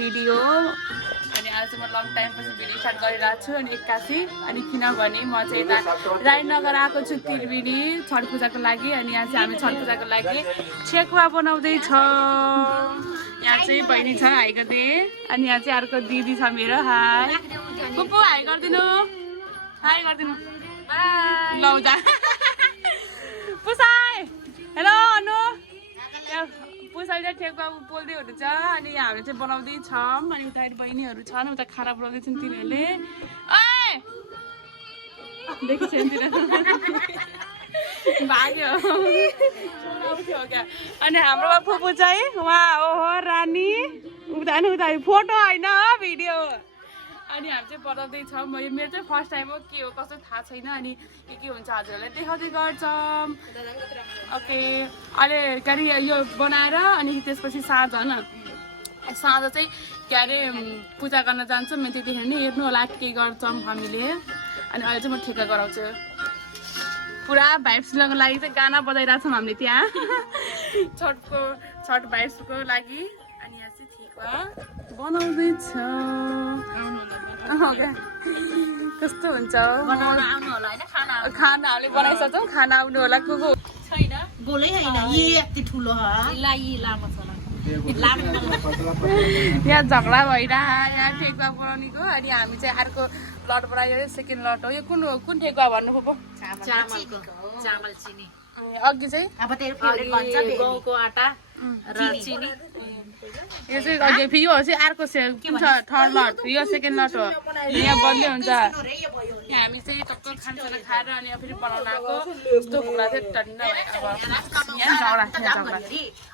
Video अनि आज म लङ टाइम पछि भिडियो स्टार्ट गरिरहेको छु अनि एक्कासी अनि किनभने म चाहिँ यता राजनगर आएको छु त्रिवेणी छठ पूजाको लागि अनि यहाँ चाहिँ हामी छठ पूजाको लागि ठेकुवा बनाउँदैछौँ यहाँ चाहिँ बहिनी छ हाई गर्दै अनि यहाँ चाहिँ अर्को दिदी छ मेरो हाई पुप्पु हाई गरिदिनु हाई गरिदिनु लौजा पुसाई हेलो अनु पुसाइले ठेकुवा पोल्दै हुनुहुन्छ अनि हामीले चाहिँ बनाउँदैछौँ अनि उता बहिनीहरू छन् उता खाना बनाउँदैछन् तिनीहरूले भाग्यो क्या अनि हाम्रो फुपू चाहिँ उहाँ ओहो रानी उता नि उता फोटो होइन भिडियो अनि हामी चाहिँ बनाउँदैछौँ मेरो चाहिँ फर्स्ट टाइम हो के हो कस्तो थाहा छैन अनि के हुन्छ हजुरहरूलाई देखाउँदै गर्छौँ ओके अहिले के अरे यो बनाएर अनि त्यसपछि साँझ होइन साँझ चाहिँ के अरे पूजा गर्न जान्छौँ म त्यतिखेर नि हेर्नु होला के गर्छौँ हामीले अनि अहिले चाहिँ म ठेक्का गराउँछु पुरा भाइब्सको लागि चाहिँ गाना बजाइरहेको छौँ हामीले त्यहाँ छठ भाइब्सको लागि अनि यहाँ चाहिँ ठेक्का बनाउँदैछ कस्तो हुन्छ खाना हामीले बनाइसक्छौँ खाना आउनु होला को छैन बोलै हैन यी यति ठुलो ह यी लामो छ यहाँ झगडा भइरहेको यहाँ ठेकुवा बनाउनेको अनि हामी चाहिँ अर्को लट बनायो सेकेन्ड लट हो यो कुन ठेकुवा भन्नु पो चामल चिनी अघि चाहिँ अब तेरो फेभरेट भन्छ गहुँको आटा र चिनी यो चाहिँ अघि फेरि यो चाहिँ अर्को थर्ड लट यो सेकेन्ड लट हो यहाँ बन्दै हुन्छ हामी चाहिँ टक्क खानसाना खाएर अनि फेरि बनाउन आएको यस्तो खुला चाहिँ टन्न भयो अब यहाँ झगडा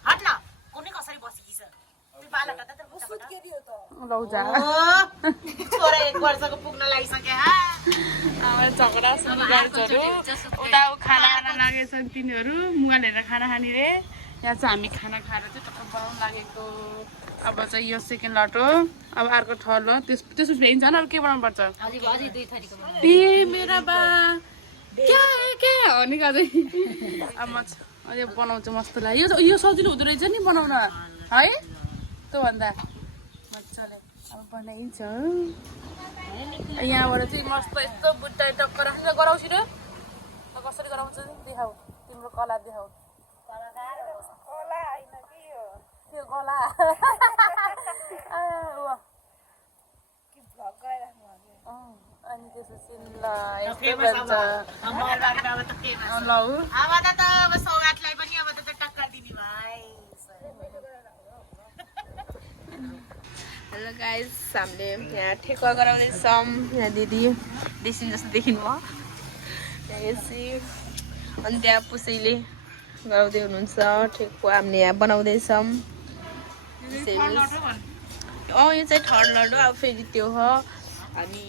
हट्न कुनै कसरी बसिस त्यो बालक त लौजा छोरा 1 वर्षको पुग्न लागिसक्यो झगडा सुरु गर्छहरू उता खाना खाना लागेछन् तिनीहरू मुवा लिएर खाना खाने रे यहाँ चाहिँ हामी खाना खाएर चाहिँ टक्क बनाउनु लागेको अब चाहिँ यो सेकेन्ड लट हो अब अर्को थर्ड हो त्यसपछि भेन्छ नि अरू के बनाउनु पर्छ ए मेरा बा क्या हो नि अझै अब म अझै बनाउँछु मस्तो लाग्यो यो सजिलो हुँदो रहेछ नि बनाउन है त्योभन्दा मजाले अब बनाइन्छ यहाँबाट चाहिँ मस्त यस्तो बुट्टा टक्क राखेर गराउँछु र कसरी गराउँछ देखाऊ तिम्रो कला देखाऊ त्यो गला अनि त्यसपछि ल यस्तो भन्छ लौ अब त सौगातलाई पनि अब त टक्कर दिने भाइ हेलो गाइस हामीले यहाँ ठेकुवा गराउँदैछौँ यहाँ दिदी देशिन जस्तो देखिनु भयो अनि त्यहाँ पुसैले गराउँदै हुनुहुन्छ ठेकुवा हामीले यहाँ बनाउँदैछौँ यो चाहिँ थर्ड लड हो अब फेरि त्यो हो अनि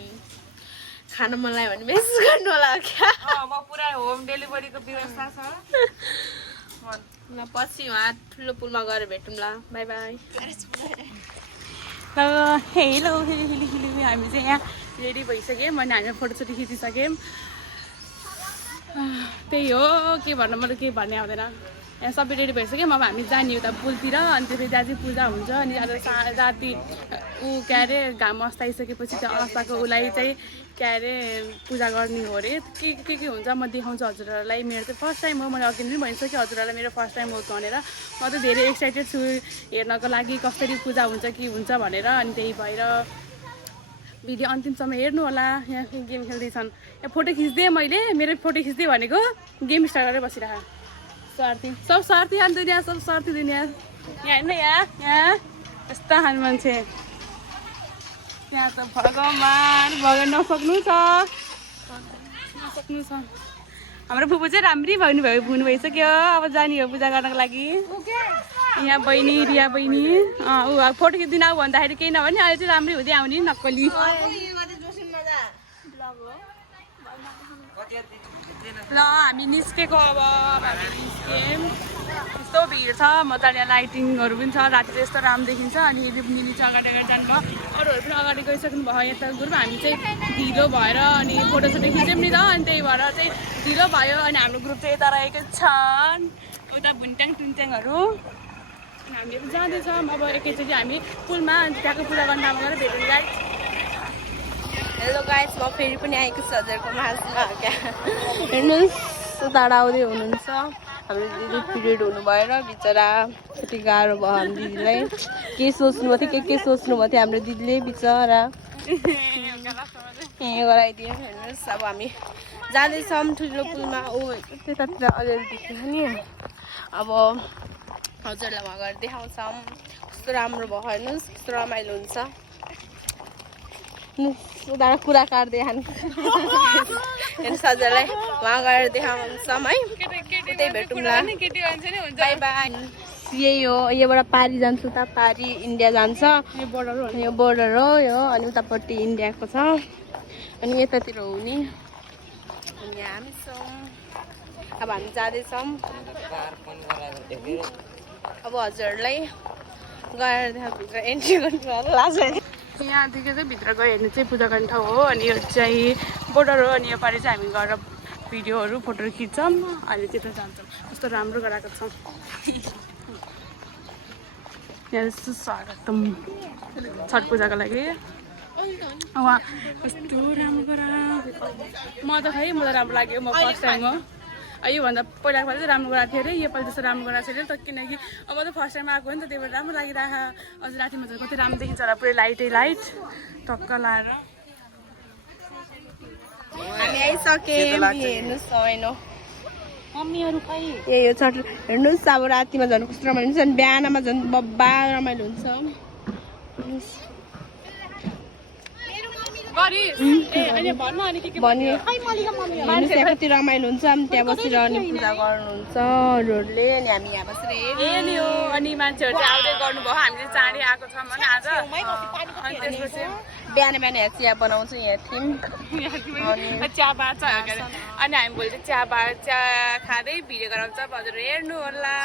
खान मन लाग्यो भने मेसेज गर्नु होला क्या पुरा होम डेलिभरीको व्यवस्था छ ल पछि उहाँ ठुलो पुलमा गएर भेटौँ ल बाई बाई हेलो हामी चाहिँ यहाँ रेडी भइसक्यौँ अनि हामीले फोटोसोटो खिचिसक्यौँ त्यही हो के भन्नु मलाई केही भन्ने आउँदैन यहाँ सबै रेडी भइसक्यौँ अब हामी जाने उता पुलतिर अनि त्यसपछि जहाँ चाहिँ पूजा हुन्छ अनि आज राति के अरे घाम अस्ताइसकेपछि त्यो अस्ताको उसलाई चाहिँ के अरे पूजा गर्ने हो अरे के हुन्छ म देखाउँछु हजुरहरूलाई मेरो चाहिँ फर्स्ट टाइम हो मैले अघि पनि भनिसकेँ हजुरहरूलाई मेरो फर्स्ट टाइम हो भनेर म त धेरै एक्साइटेड छु हेर्नको लागि कसरी पूजा हुन्छ के हुन्छ भनेर अनि त्यही भएर भिडियो अन्तिमसम्म हेर्नु होला यहाँ गेम खेल्दैछन् यहाँ फोटो खिच्दिएँ मैले मेरो फोटो खिच्दिएँ भनेको गेम स्टार्ट गरेर बसिरह स्वार्थी सब स्वार्थी खानु दुनियाँ सब स्वार्थी दुनियाँ यहाँ हेर्नु यहाँ यस्ता खानु मान्छे यहाँ त भगवान् नसक्नु छ हाम्रो फुपू चाहिँ राम्रै हुनु भइसक्यो अब जाने हो पूजा गर्नको लागि यहाँ बहिनी रिया बहिनी फोटो खिच्दिन आऊ भन्दाखेरि केही नभने अहिले चाहिँ राम्रै हुँदै आउने नक्कली ल हामी निस्केको अब हामी निस्क्यौँ यस्तो भिड छ मजाले लाइटिङहरू पनि छ राति चाहिँ यस्तो राम्रो देखिन्छ अनि दिदी चाहिँ अगाडि जानुभयो अरूहरू पनि अगाडि गइसक्नु भयो यता ग्रुप हामी चाहिँ ढिलो भएर अनि फोटोसोटो खिच्यौँ नि त अनि त्यही भएर चाहिँ ढिलो भयो अनि हाम्रो ग्रुप चाहिँ यता रहेको छन् उता भुन्ट्याङ टुन्ट्याङहरू हामीले जाँदैछौँ अब एकैचोटि हामी पुलमा त्यहाँको पूजा गर्न ठाउँमा गएर भेटौँ गाइस। हेलो गाइस, म फेरि पनि आएको छु हजुरको माझमा क्या। हेर्नुहोस् टाढा आउँदै हुनुहुन्छ हाम्रो दिदी पिरियड हुनु भएर बिचरा कति गाह्रो भयो हाम्रो दिदीलाई। के सोच्नुभएको थियो के सोच्नुभएको थियो हाम्रो दिदीले बिचरा गराइदियो। हेर्नुहोस् अब हामी जाँदैछौँ ठुलो पुलमा। ऊ त्यतातिर अलिअलि देख्यो नि। अब हजुरलाई वहाँ गएर देखाउँछौँ कस्तो राम्रो भयो। हेर्नुहोस् कस्तो रमाइलो हुन्छ। उता कुरा काट्दै खानु हेर्नुहोस् हजुरलाई वहाँ गएर देखाउँछौँ है। उतै भेटौँला। By by. यही हो, यहाँबाट पारी जान्छ उता पारी इन्डिया जान्छ। यो बोर्डर हो यो। अनि उतापट्टि इन्डियाको छ अनि यतातिर हो नि। अनि हामी छौँ अब हामी जाँदैछौँ। अब हजुरलाई गएर भित्र एन्ट्री गर्नु लाज लाग्यो। यहाँदेखि चाहिँ भित्र गयो हेर्नु चाहिँ पूजा गर्ने ठाउँ हो। अनि यो चाहिँ बोर्डर हो। अनि यो पारि चाहिँ हामी गएर भिडियोहरू फोटोहरू खिच्छौँ। अहिले त्यता जान्छौँ। कस्तो राम्रो गराएको छ यहाँ स्वागतम छठ पूजाको लागि। उहाँ कस्तो राम्रो गराएको। म त खै मलाई राम्रो लाग्यो। म फर्स्ट टाइम हो। योभन्दा पहिलाको पालि चाहिँ राम्रो गराएको थियो अरे। योपालि त्यस्तो राम्रो गराएको छैन त किनकि अब त फर्स्ट टाइम आएको हो नि त त्यही भएर राम्रो लागिरहेको। अझ रातिमा चाहिँ कति राम्रो देखिन्छ होला पुरै लाइटै लाइट टक्क लाएर। हामी आइसक्यौँ। हेर्नुहोस् होइन मम्मीहरू खै यही हो छठ। हेर्नुहोस् अब रातिमा झन् कस्तो रमाइलो हुन्छ। अनि बिहानमा झन् बब्बा रमाइलो हुन्छ। भन्यो हेर्नुहोस् यहाँ कति रमाइलो हुन्छ। अनि त्यहाँ बसेर अनि पूजा गर्नुहुन्छ अरूहरूले। अनि हामी यहाँ बसेर हेर्ने हो। अनि मान्छेहरू चाहिँ आउँदै गर्नुभयो। हामीले चाँडै आएको छौँ भने आज। अनि त्यसपछि बिहान बिहान यहाँ चिया बनाउँछ यहाँ थियौँ। चिया बाँड्छ अनि हामी भोलि चाहिँ चिया खाँदै भिडियो गराउँछ। हजुर हेर्नु होला।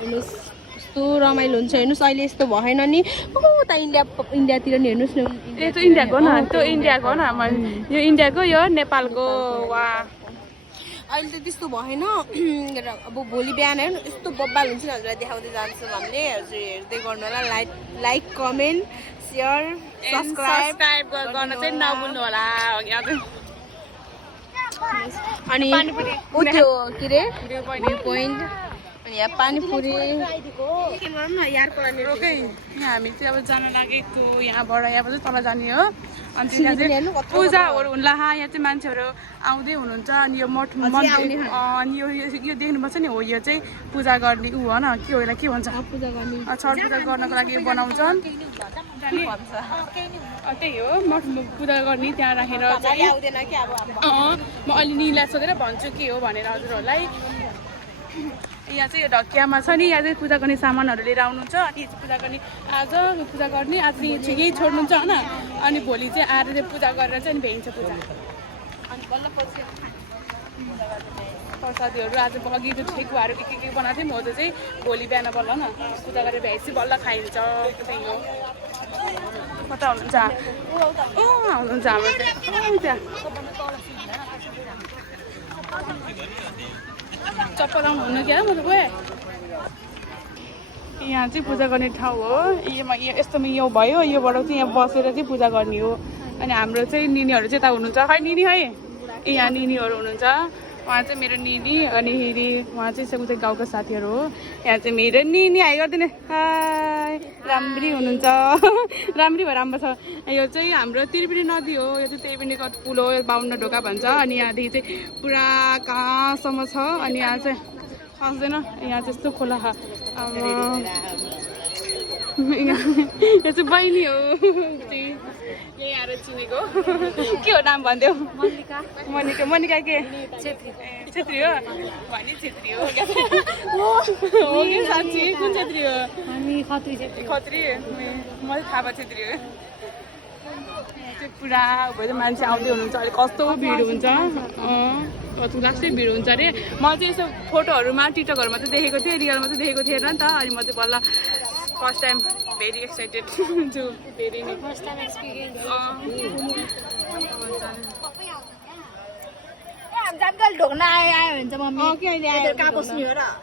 हेर्नुहोस् कस्तो रमाइलो हुन्छ। हेर्नुहोस् अहिले यस्तो भएन नि। उता इन्डियातिर नि हेर्नुहोस् न। ए त्यो इन्डियाको हो न। त्यो इन्डियाको हो न। यो इन्डियाको यो नेपालको वा अहिले त त्यस्तो भएन। अब भोलि बिहान हेर्नु यस्तो बब्बाल हुन्छ नि। हजुरलाई देखाउँदै जान्छौँ हामीले। हजुर हेर्दै गर्नु होला। लाइक कमेन्ट सेयर सब्सक्राइब गर्न चाहिँ नभुल्नु होला। अनि ऊ त्यो के अरे भ्यू पोइन्ट। अनि यहाँ पानीपुरी रोकै हामी चाहिँ अब जान लागेको यहाँबाट चाहिँ तल जाने हो। अनि त्यहाँ चाहिँ पूजाहरू हुन्ला। यहाँ चाहिँ मान्छेहरू आउँदै हुनुहुन्छ। अनि यो मठ अनि यो देख्नुपर्छ नि हो। यो चाहिँ पूजा गर्ने ऊ हो न के हो यसलाई के भन्छ छठ पूजा गर्नको लागि यो बनाउँछन्। त्यही हो मठ पूजा गर्ने त्यहाँ राखेर म अलि निलाई सोधेर भन्छु के हो भनेर हजुरहरूलाई। यहाँ चाहिँ यो ढकियामा छ नि। यहाँ चाहिँ पूजा गर्ने सामानहरू लिएर आउनुहुन्छ। अनि पूजा गर्ने आज पूजा गर्ने आज यही छोड्नुहुन्छ होइन। अनि भोलि चाहिँ आएर चाहिँ पूजा गरेर चाहिँ अनि भ्याइन्छ पूजा। अनि बल्ल पछि प्रसादीहरू आज अघि त्यो ठेकुवाहरू के बनाएको थियौँ हो। त्यो चाहिँ भोलि बिहान बल्ल न पूजा गरेर भ्याएपछि बल्ल खाइन्छ। त्यही हो। कता हुनुहुन्छ हुनुहुन्छ हाम्रो चाहिँ त्यहाँ चप्पल लाउनु हुनु क्या म त गएँ। यहाँ चाहिँ पूजा गर्ने ठाउँ हो। यस्तोमा यो भयो। योबाट चाहिँ यहाँ बसेर चाहिँ पूजा गर्ने हो। अनि हाम्रो चाहिँ निनीहरू चाहिँ यता हुनुहुन्छ। खै निनी है यहाँ निनीहरू हुनुहुन्छ। उहाँ चाहिँ मेरो निनी अनि उहाँ चाहिँ उतै गाउँको साथीहरू हो। यहाँ चाहिँ मेरो निनी हाई गरिदिने हाई राम्री हुनुहुन्छ। राम्री भएर राम्रो छ। यो चाहिँ हाम्रो त्रिवेणी नदी हो। यो चाहिँ त्रिवेणीको पुल हो। 52 ढोका भन्छ। अनि यहाँदेखि चाहिँ पुरा कहाँसम्म छ। अनि यहाँ चाहिँ खस्दैन। यहाँ चाहिँ यस्तो खोला छ। यो चाहिँ बहिनी हो। यही आएर चिनेको के हो नाम भनिदेऊ। मनिका के छेत्री हो भनी छेत्री हो कि साँच्ची कुन छेत्री हो। खत्री मलाई थाहा भयो छेत्री हो। चाहिँ पुरा भयो मान्छे आउँदै हुनुहुन्छ। अहिले कस्तो भिड हुन्छ। लास्टै भिड हुन्छ अरे। म चाहिँ यसो फोटोहरूमा टिकटकहरूमा चाहिँ देखेको थिएँ। रियलमा चाहिँ देखेको थिएन नि त। अनि म चाहिँ बल्ल फर्स्ट टाइम भेरी एक्साइटेड छु। भेरी नै फर्स्ट टाइम एक्सपिरियन्स।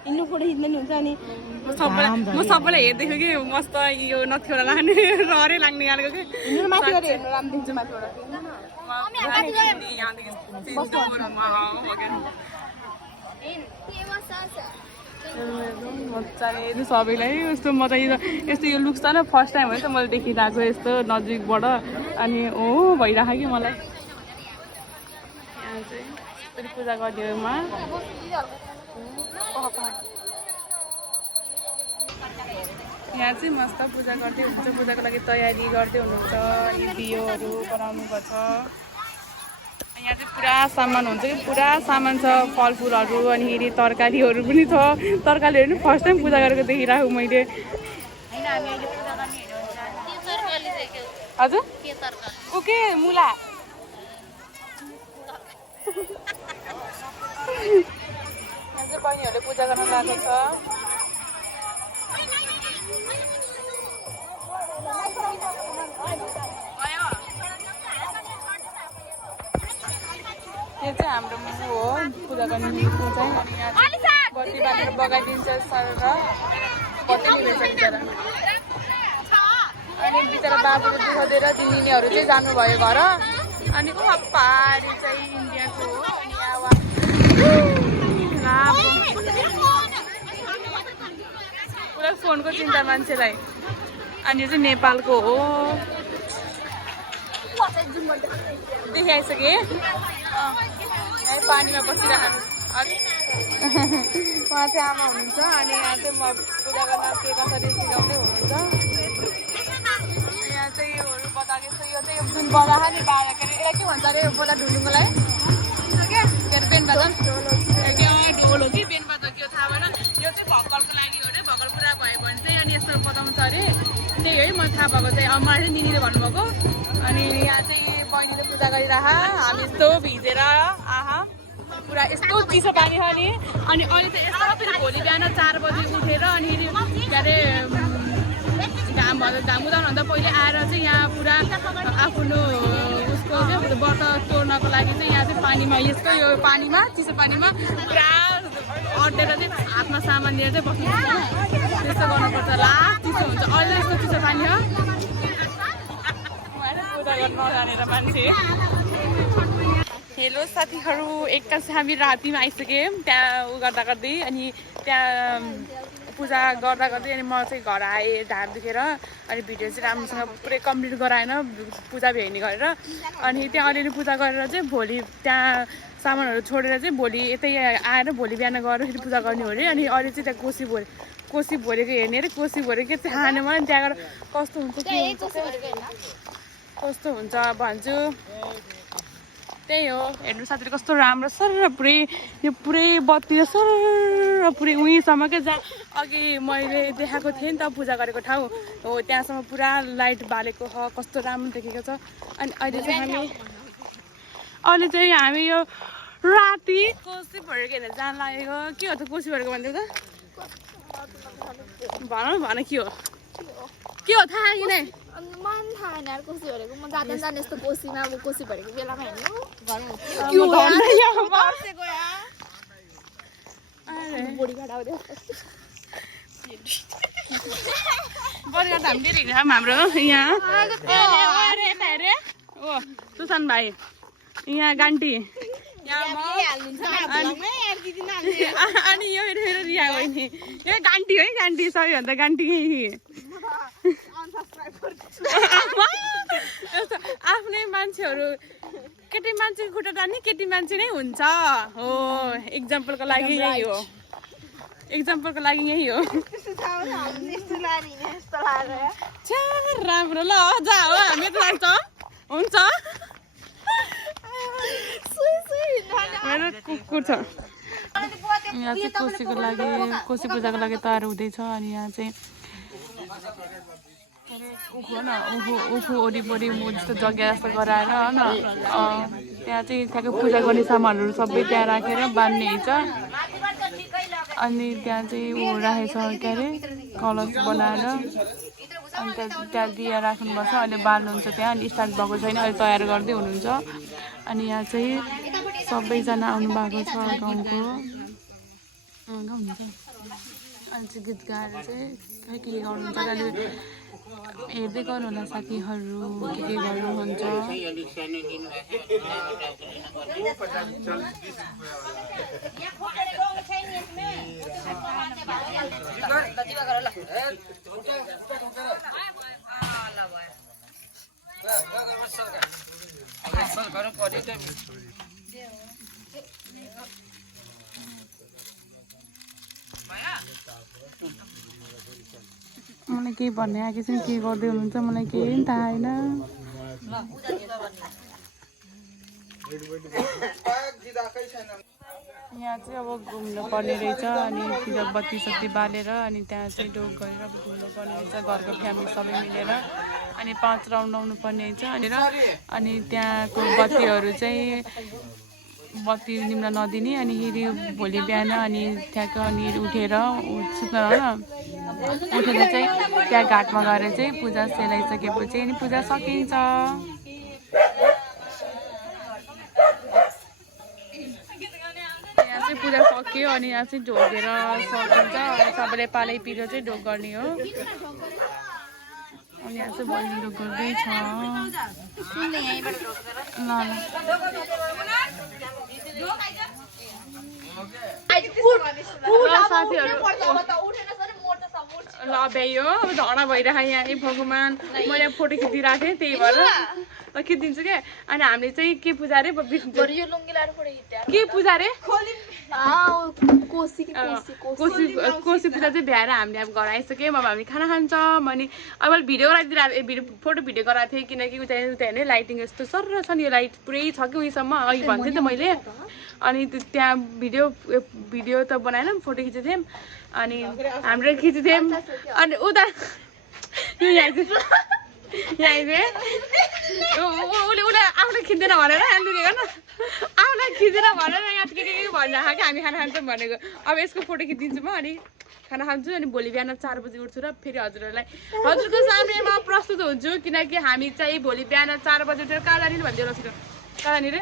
हिँड्नु फोटो खिच्नु नि हुन्छ अनि म सबैलाई हेर्दैछु कि मस्त यो नथिवटा लाग्ने रहरै लाग्ने गाडीको कि हिँड्नु माथिबाट हेर्नु राम्रो दिन्छु माथिबाट मजाले सबैलाई यस्तो म त यस्तो यो लुक्स त न फर्स्ट टाइम हो नि त मैले देखिरहेको यस्तो नजिकबाट अनि भइरहेको कि मलाई यहाँ चाहिँ फेरि पूजा गरिदियोमा यहाँ चाहिँ मस्त पूजा गर्दै हुनुहुन्छ पूजाको लागि तयारी गर्दै हुनुहुन्छ अनि दियोहरू बनाउनु पर्छ यहाँ चाहिँ पुरा सामान हुन्छ कि पुरा सामान छ फलफुलहरू अनि फेरि तरकारीहरू पनि छ तरकारीहरू पनि फर्स्ट टाइम पूजा गरेको देखिरहेको मैले हजुर ओके मुला यहाँ चाहिँ बहिनीहरूले पूजा गर्न लागेको छ यो चाहिँ हाम्रो मुखु हो पूजा गर्ने मुखु चाहिँ अनि यहाँ बत्ती बालेर बगाइदिन्छ सर र बत्ती लिँदैछ बिचरा अनि बिचरा बाबुले दुःख दिएर दिदीनीहरू चाहिँ जानुभयो घर अनि पारी चाहिँ इन्डियाको हो अनि पुरा फोनको चिन्ता मान्छेलाई अनि यो चाहिँ नेपालको हो देखिआइसके पानीमा बसिरहनु उहाँ चाहिँ आमा हुनुहुन्छ अनि यहाँ चाहिँ म पूजा गर्न के कसरी सिकाउँदै हुनुहुन्छ यहाँ चाहिँ योहरू बताएको छ यो चाहिँ जुन बदा नि बाह्र के अरे यसलाई के भन्छ अरे बदा ढुलुङलाई के अरे बेनबाजा ढोल हो कि बेनबाजा के हो थाहा भएन यो चाहिँ भक्कलको लागि हो अरे भक्कल पुरा भयो भने चाहिँ अनि यस्तो बजाउँछ अरे त्यही है मैले थाहा भएको चाहिँ अम्मा चाहिँ दिदीले भन्नुभएको अनि यहाँ चाहिँ बहिनीले पूजा गरिरह हामी यस्तो भिजेर आहा पुरा यस्तो चिसो पानी छ नि अनि अहिले चाहिँ यस्तो फेरि भोलि बिहान 4 बजी उठेर अनि के अरे घाम उदाउनुभन्दा पहिले आएर चाहिँ यहाँ पुरा आफ्नो उसको व्रत तोड्नको लागि चाहिँ यहाँ चाहिँ पानीमा यस्तो यो पानीमा चिसो पानीमा पुरा अड्डेर चाहिँ हातमा सामान लिएर चाहिँ बस्नुपर्छ त्यस्तो गर्नुपर्छ लास्ट चिसो हुन्छ अहिले यस्तो चिसो पानी हो पूजा गर्न नजानेर मान्छे हेलो साथीहरू एक्कासी हामी रातिमा आइसक्यौँ त्यहाँ उ गर्दा गर्दै अनि त्यहाँ पूजा गर्दा गर्दै अनि म चाहिँ घर आएँ ढाड दुखेर अनि भिडियो चाहिँ राम्रोसँग पुरै कम्प्लिट गराएन पूजा भेट्ने गरेर अनि त्यहाँ अलिअलि पूजा गरेर चाहिँ भोलि त्यहाँ सामानहरू छोडेर चाहिँ भोलि यतै आएर भोलि बिहान गएर फेरि पूजा गर्ने हो अरे अनि अहिले चाहिँ त्यहाँ कोसी भरेको हेर्ने अरे कोसी भरेको चाहिँ खाने मलाई त्यहाँ गएर कस्तो हुन्छ कस्तो हुन्छ भन्छु त्यही हो हेर्नु साथीले कस्तो राम्रो सर पुरै यो पुरै बत्ती सर पुरै उहीँसम्म क्या जहाँ अघि मैले देखाएको थिएँ नि त पूजा गरेको ठाउँ हो त्यहाँसम्म पुरा लाइट बालेको छ कस्तो राम्रो देखेको छ अनि अहिले चाहिँ हामी यो राति कोसी भरेको हेर्न जान लागेको के हो त कोसी भरेको भन्दै त भन के हो थाहा किन मन थाहा छैन कोसी भरेको म जाँदैन जाने यस्तो कोसीमा अब कोसी भरेको बेलामा हेर्नु बडीघाट हामीले हेरेको हाम्रो यहाँ ओ सुशान्त भाइ यहाँ गान्टी अनि यो मेरो रिया बहिनी यो गान्टी है गान्टी सबैभन्दा गान्टी आफ्नै मान्छेहरू केटी मान्छेको खुट्टा टान्ने केटी मान्छे नै हुन्छ हो एक्जाम्पलको लागि यही हो राम्रो ल जा हो हामी त जान्छ हुन्छ मेरो कुकुर छ यहाँ चाहिँ कोसी पूजाको लागि तयार हुँदैछ अनि यहाँ चाहिँ उखु वरिपरि म जस्तो जग्गा जस्तो गराएर होइन त्यहाँ चाहिँ त्यहाँको पूजा गर्ने सामानहरू सबै त्यहाँ राखेर बाँध्ने हुन्छ अनि त्यहाँ चाहिँ ऊ राखेको छ के अरे कलश बनाएर अनि त्यहाँ दिया राख्नुपर्छ अहिले बाल्नुहुन्छ त्यहाँ अनि स्टार्ट भएको छैन अहिले तयार गर्दै हुनुहुन्छ अनि यहाँ चाहिँ सबैजना आउनु भएको छ गाउँको गाउनुहुन्छ अनि चाहिँ गीत गाएर चाहिँ के गर्नुहुन्छ अनि हेर्दै गर्नु होला साथीहरू के गर्नुहुन्छ मलाई केही भन्ने आएको छैन के गर्दै हुनुहुन्छ मलाई केही पनि थाहा छैन यहाँ चाहिँ अब घुम्नु पर्ने रहेछ अनितिर बत्ती सत्ती बालेर अनि त्यहाँ चाहिँ डोक गरेर अब घुम्नु पर्ने रहेछ घरको फ्यामिली सबै मिलेर अनि 5 राउन्ड आउनु पर्ने रहेछ अनि त्यहाँको बत्तीहरू चाहिँ बत्ती निम्न नदिने अनि फेरि भोलि बिहान अनि त्यहाँको अनि उठेर सुत्न उठेर चाहिँ त्यहाँ घाटमा गएर चाहिँ पूजा सेलाइसकेपछि अनि पूजा सकिन्छ यहाँ चाहिँ पूजा सक्यो अनि यहाँ चाहिँ ढोगेर सकिन्छ अनि सबैले पालै पिरो चाहिँ ढोग गर्ने हो अनि यहाँ चाहिँ बहिनी ढोग गर्दैछ ल भ्याइयो झगडा भइरहेको यहाँ भगवान् मैले फोटो खिचिरहेको थिएँ त्यही भएर खिचिदिन्छु क्या अनि हामीले चाहिँ के पूजा अरे के पूजा अरे कोसी पूजा चाहिँ भ्याएर हामीले अब घर आइसक्यौँ अब हामी खाना खान्छौँ अनि अब भिडियो गराइदिरहेको फोटो भिडियो गराएको थिएँ किनकि उता हेर्ने लाइटिङ यस्तो सर छ नि यो लाइट पुरै छ कि उयोसम्म अघि भन्थेँ नि त मैले अनि त्यहाँ भिडियो त बनाएन फोटो खिचेको थियौँ अनि हाम्रो खिचेको थियौँ अनि उता यहाँ उसले आफूले खिच्दैन भनेर लुकेको न आफूलाई खिचेर भनेर यहाँ के भनिरहेको कि हामी खाना खान्छौँ भनेको अब यसको फोटो खिचिदिन्छु म अनि खाना खान्छु अनि भोलि बिहान 4 बजी उठ्छु र फेरि हजुरहरूलाई हजुरको सामनेमा प्रस्तुत हुन्छु किनकि हामी चाहिँ भोलि बिहान 4 बजी उठेर कहाँ जाने भनिदियो रसिक कहाँ जाने रे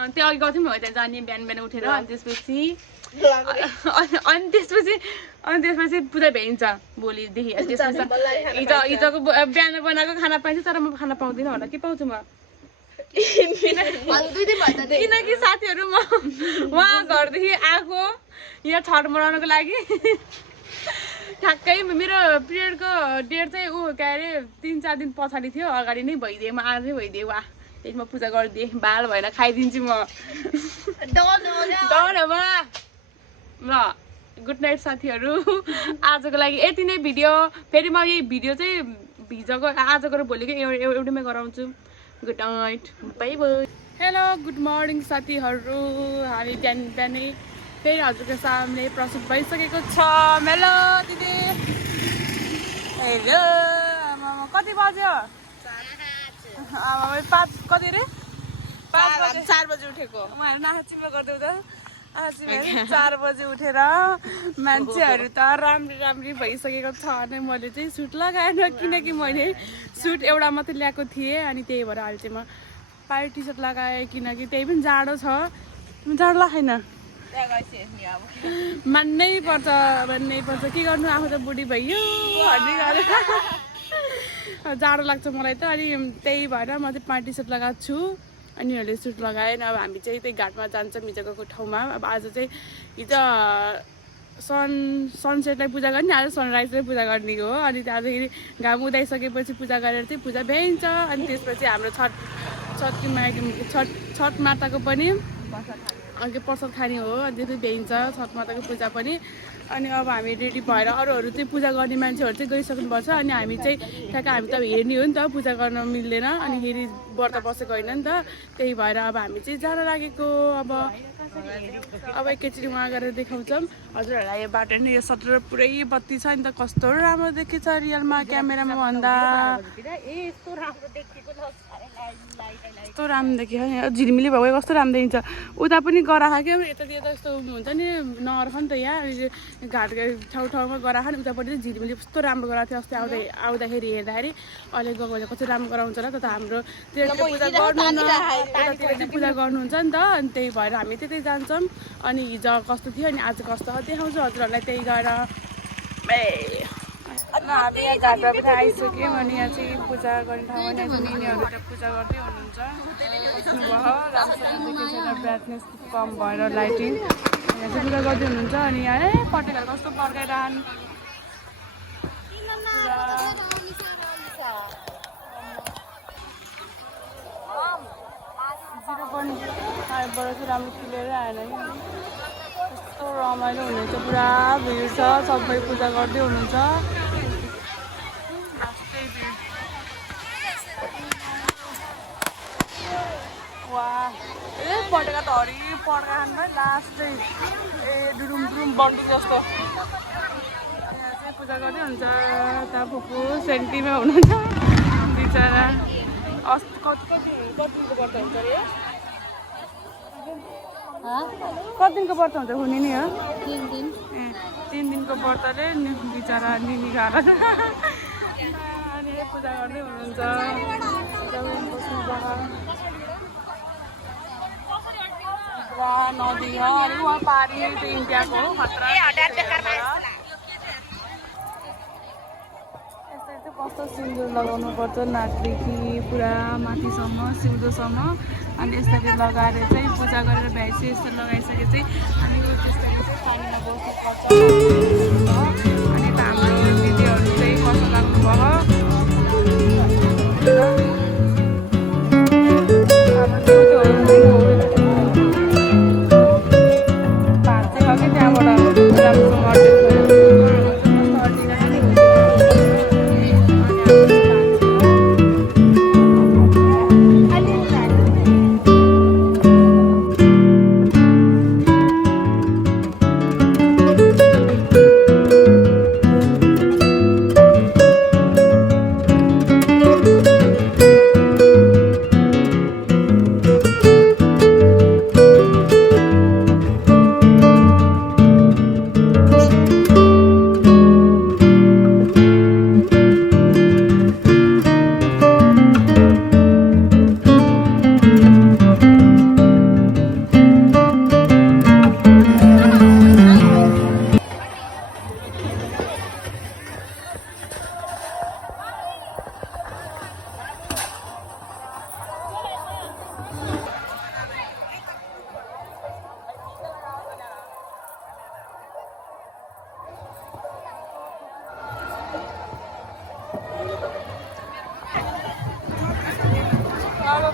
त्यो अघि गएको थियौँ हो त्यहाँ जाने बिहान उठेर अनि त्यसपछि पूजा भ्याइन्छ भोलिदेखि हिजोको बिहान बनाएको खाना पाइन्छ तर म खाना पाउँदिनँ होला के पाउँछु म किनकि साथीहरू म उहाँ घरदेखि आएको यहाँ छठ मनाउनको लागि ठ्याक्कै मेरो पिरियडको डेट चाहिँ के अरे 3-4 दिन पछाडि थियो अगाडि नै भइदिएँ म आजै भइदिएँ वा त्यसमा पूजा गरिदिएँ बाल भएर खाइदिन्छु म ल गुड नाइट साथीहरू आजको लागि यति नै भिडियो फेरि म यही भिडियो चाहिँ हिजोको आजको र भोलिको एउटैमै गराउँछु good night by bye hello good morning साथीहरू हामी बिहानै फेरि हजुरको सामने प्रस्तुत भइसकेको छ हेलो दिदी हेलो कति बज्यो 5 कति रे 4 बजी उठेको उहाँहरू नाचिमा गर्दै हुँदा आज 4 बजी उठेर मान्छेहरू त राम्री भइसकेको छ अनि मैले चाहिँ सुट लगाएन किनकि मैले सुट एउटा मात्रै ल्याएको थिएँ अनि त्यही भएर अहिले चाहिँ म पाइ टी सर्ट लगाएँ किनकि त्यही पनि जाडो छ जाडो लागेन मान्नै पर्छ के गर्नु आफू त बुढी भइयो भन्ने गरेर जाडो लाग्छ मलाई त अनि त्यही भएर म चाहिँ पाइ टी सर्ट लगाएको छु अनि उनीहरूले सुट लगाएन अब हामी चाहिँ त्यही घाटमा जान्छौँ हिजोको ठाउँमा अब आज चाहिँ हिजो सनसेटलाई पूजा गर्ने आज सनराइजलाई पूजा गर्ने हो अनि त्यहाँदेखि घाम उदाइसकेपछि पूजा गरेर चाहिँ पूजा भ्याइन्छ अनि त्यसपछि हाम्रो छठ माताको पनि अनि प्रसाद खाने हो अनि त्यो भ्याइन्छ छठ माताको पूजा पनि अनि अब हामी रेडी भएर अरूहरू चाहिँ पूजा गर्ने मान्छेहरू चाहिँ गइसक्नुपर्छ अनि हामी चाहिँ ठ्याक्क हामी त हेर्ने हो नि त पूजा गर्न मिल्दैन अनि फेरि व्रत बसेको होइन नि त त्यही भएर अब हामी चाहिँ जान लागेको अब अब एकैचोटि उहाँ गएर देखाउँछौँ हजुरहरूलाई यो बाटो नि यो सत्र पुरै बत्ती छ नि त कस्तो राम्रो देखिन्छ रियलमा क्यामेरामा भन्दा कस्तो राम्रो देखियो नि झिलिमिली भएको कस्तो राम्रो देखिन्छ उता पनि गराखा क्या यतातिर त यस्तो हुन्छ नि नर्ख नि त यहाँ घाटको ठाउँमा गराखा नि उतापट्टि चाहिँ झिलिमिली कस्तो राम्रो गराएको थियो अस्ति आउँदाखेरि हेर्दाखेरि अहिले गएको भने कस्तो राम्रो गराउँछ र त हाम्रो पूजा गर्नुहुन्छ नि त अनि त्यही भएर हामी त्यतै जान्छौँ अनि हिजो कस्तो थियो अनि आज कस्तो देखाउँछु हजुरहरूलाई त्यही गएर हामी यहाँ घाटमा पनि आइसक्यौँ अनि यहाँ चाहिँ पूजा गर्ने ठाउँ अनि निनीहरू त पूजा गर्दै हुनुहुन्छ बस्नुभयो राम्रोसँग छैन ब्राइटनेस कम भएर लाइटिङ यहाँ चाहिँ पूजा गर्दै हुनुहुन्छ अनि यहाँ पटेकाहरू कस्तो पड्काइरहनु बाट चाहिँ राम्रो क्लियर आएन नि कस्तो रमाइलो हुनुहुन्छ पुरा भिड छ सबै पूजा गर्दै हुनुहुन्छ वा ए पटेका त हरि पड्का खानु लास्ट चाहिँ ए डुरुम डुरुम बन्टी जस्तो यहाँ चाहिँ पूजा गर्दै हुन्छ ता फुपू सेन्टीमा हुनुहुन्छ बिचरा अस्ति कतिको व्रत हुन्छ अरे कति दिनको व्रत हुन्छ हुने नि हो 3 दिन ए 3 दिनको व्रतले बिचरा निनी खाएर अनि पूजा गर्दै हुनुहुन्छ पुरा नदी हो अनि उहाँ पारी चाहिँ इन्डियाको हो खतरा कस्तो सिन्दुर लगाउनु पर्छ नाकदेखि पुरा माथिसम्म सिउँदोसम्म अनि यसरी लगाएर चाहिँ पूजा गरेर भ्याइसक्यो यस्तो लगाइसके चाहिँ अनि त्यसरी चाहिँ पानीमा बस्नुपर्छ अनि हाम्रो दिदीहरू चाहिँ कसो लाग्नुभयो भात चाहिँ लग्यो त्यहाँबाट राम्रोसँग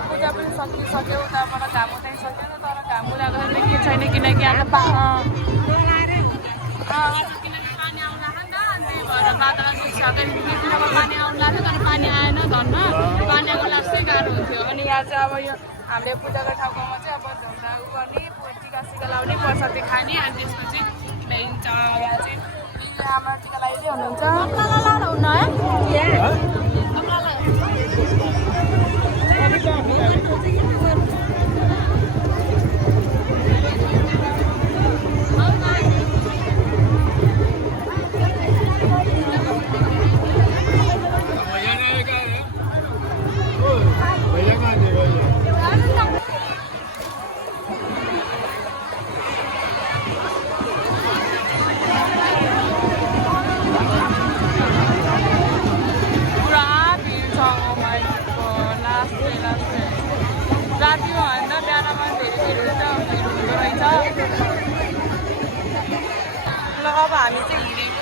पूजा पनि सकिसक्यो उताबाट घाम उठाइसक्यो तर घाम उठाएको चाहिँ के छैन किनकि आज पानी आउनु लाग्यो नि त अनि त्यही भएर बादल सबै पानी आउनु लाग्यो तर पानी आएन धनमा पानी आएको लास्टै गाह्रो हुन्थ्यो अनि यहाँ चाहिँ अब यो हामीले पूजा गर्ने ठाउँमा चाहिँ अब झन्डा उ गर्ने टिका सिका लाउने प्रसादी खाने अनि त्यसपछि भ्याइन्छ यहाँ चाहिँ आमा टिका लगाइदिए हुनुहुन्छ रातिमा भन्दा बिहानमा धेरै हुँदो रहेछ ल अब हामी चाहिँ हिँडेको